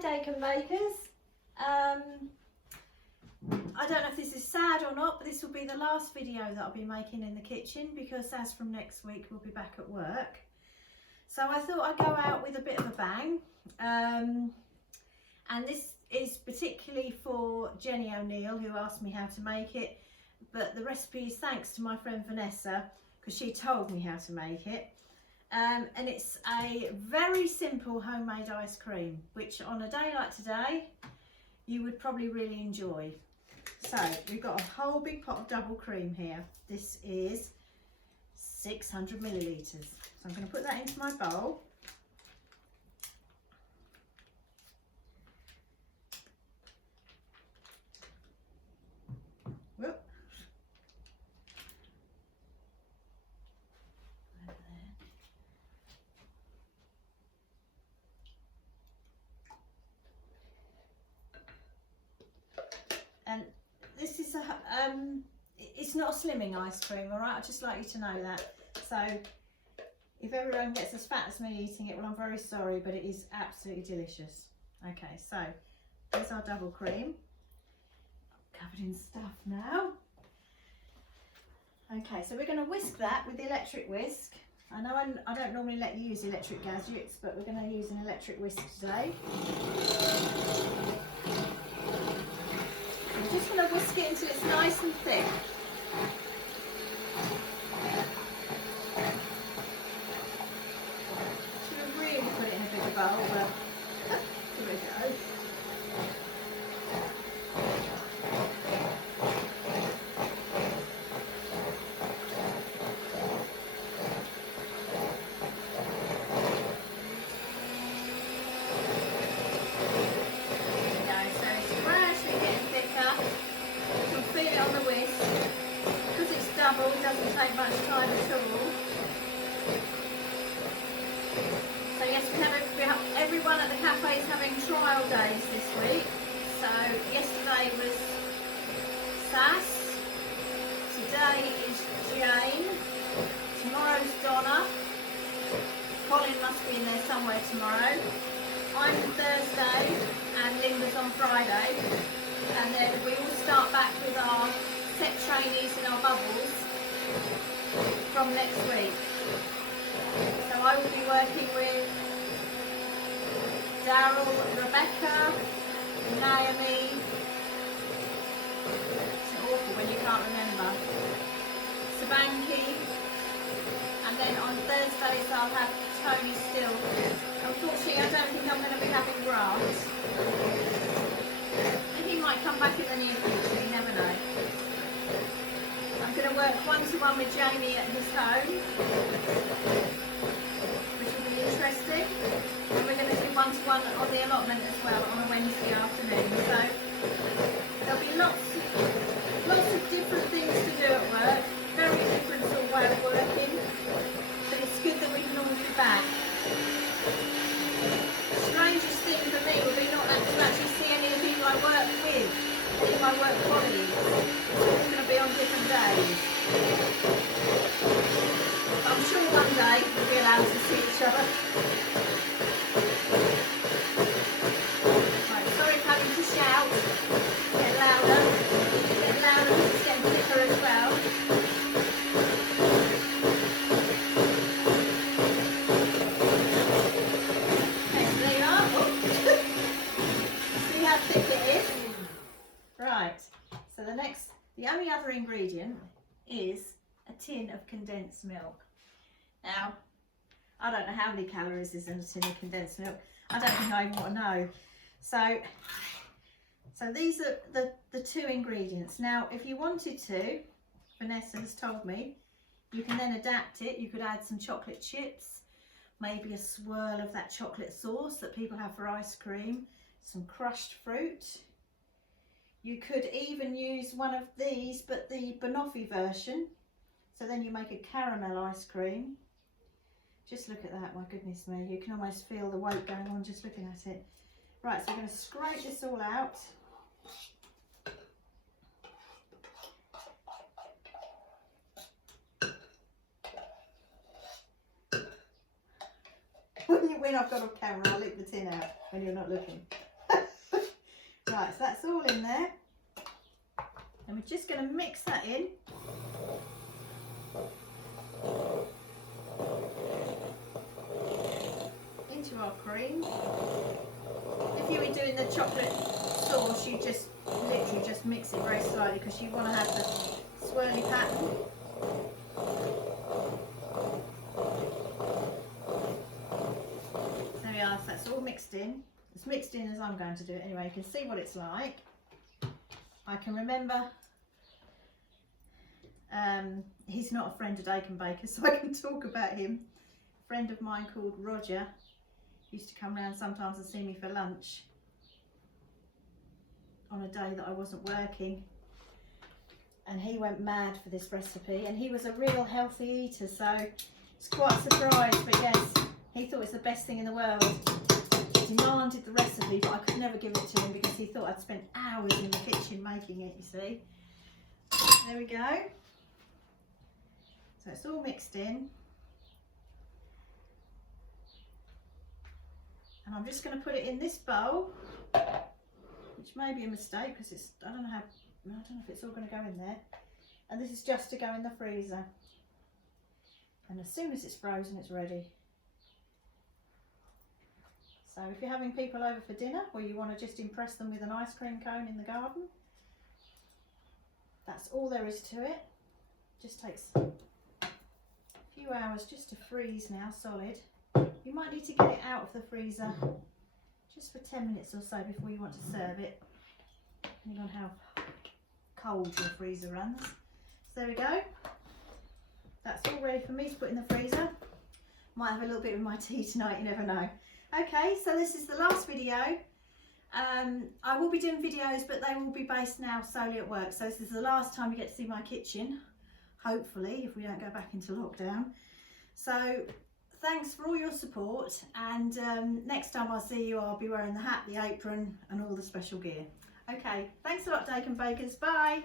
Hi Dakin Makers. I don't know if this is sad or not, but this will be the last video that I'll be making in the kitchen because as from next week we'll be back at work. So I thought I'd go out with a bit of a bang. And this is particularly for Jenny O'Neill, who asked me how to make it, but the recipe is thanks to my friend Vanessa because she told me how to make it. And it's a very simple homemade ice cream, which on a day like today you would probably really enjoy. So we've got a whole big pot of double cream here. This is 600 millilitres. So I'm going to put that into my bowl. Whoop. And this is it's not a slimming ice cream, all right? I'd just like you to know that. So if everyone gets as fat as me eating it, well, I'm very sorry, but it is absolutely delicious. Okay, so there's our double cream. Covered in stuff now. Okay, so we're going to whisk that with the electric whisk. I know I don't normally let you use electric gadgets, but we're going to use an electric whisk today. I'm just going to whisk it until it's nice and thick. Should have really put it in a bigger bowl, but here we go. It doesn't take much time at all. So yes, everyone at the cafe is having trial days this week. So yesterday was Sass, today is Jane, tomorrow's Donna, Colin must be in there somewhere tomorrow, I'm Thursday and Linda's on Friday, and then we all start back with our set trainees in our bubbles from next week. So I will be working with Daryl, Rebecca, Naomi. It's awful when you can't remember. Sabanki, and then on Thursdays I'll have Tony still. Unfortunately, I don't think I'm going to be having Grant. He might come back in the near future, you never know. I'm going to work one-to-one with Jamie at his home, which will be interesting. And we're going to do one-to-one on the allotment as well on a Wednesday afternoon. So there'll be lots of different things to do at work, very different sort of way of working, but it's good that we can all be back. The strangest thing for me will be not to actually see any of the people I work with, any of my work colleagues. It's going to be on different days. But I'm sure one day we'll be allowed to see each other. Right, sorry for having to shout. Get louder because it's getting thicker as well. Okay, so there you are. Oh. See how thick it is? Right, so the only other ingredient is a tin of condensed milk. Now, I don't know how many calories is in a tin of condensed milk. I don't think I even want to know. So these are the two ingredients. Now, if you wanted to, Vanessa has told me, you can then adapt it. You could add some chocolate chips, maybe a swirl of that chocolate sauce that people have for ice cream, some crushed fruit. You could even use one of these, but the banoffee version. So then you make a caramel ice cream. Just look at that, my goodness me. You can almost feel the weight going on just looking at it. Right, so I'm going to scrape this all out. When I've got off camera, I'll leave the tin out when you're not looking. Right, so that's all in there. And we're just going to mix that in. Into our cream. If you were doing the chocolate sauce, you just literally just mix it very slightly because you want to have the swirly pattern. There we are, so that's all mixed in. It's mixed in as I'm going to do it anyway. You can see what it's like. I can remember, he's not a friend of Dakin Baker, so I can talk about him. A friend of mine called Roger used to come round sometimes and see me for lunch on a day that I wasn't working, and he went mad for this recipe, and he was a real healthy eater, so it's quite a surprise. But yes, he thought it's the best thing in the world. He demanded the recipe, but I could never give it to him because he thought I'd spent hours in the kitchen making it, you see. There we go. So it's all mixed in. And I'm just going to put it in this bowl, which may be a mistake because it's, I don't know if it's all going to go in there. And this is just to go in the freezer. And as soon as it's frozen, it's ready. So if you're having people over for dinner, or you want to just impress them with an ice cream cone in the garden, that's all there is to it. Just takes a few hours just to freeze now, solid. You might need to get it out of the freezer just for 10 minutes or so before you want to serve it, depending on how cold your freezer runs. So there we go. That's all ready for me to put in the freezer. Might have a little bit of my tea tonight, you never know. Okay, so this is the last video. I will be doing videos, but they will be based now solely at work. So this is the last time you get to see my kitchen, hopefully, if we don't go back into lockdown. So thanks for all your support, and next time I'll see you, I'll be wearing the hat, the apron, and all the special gear. Okay, thanks a lot, Dakin Bakers. Bye.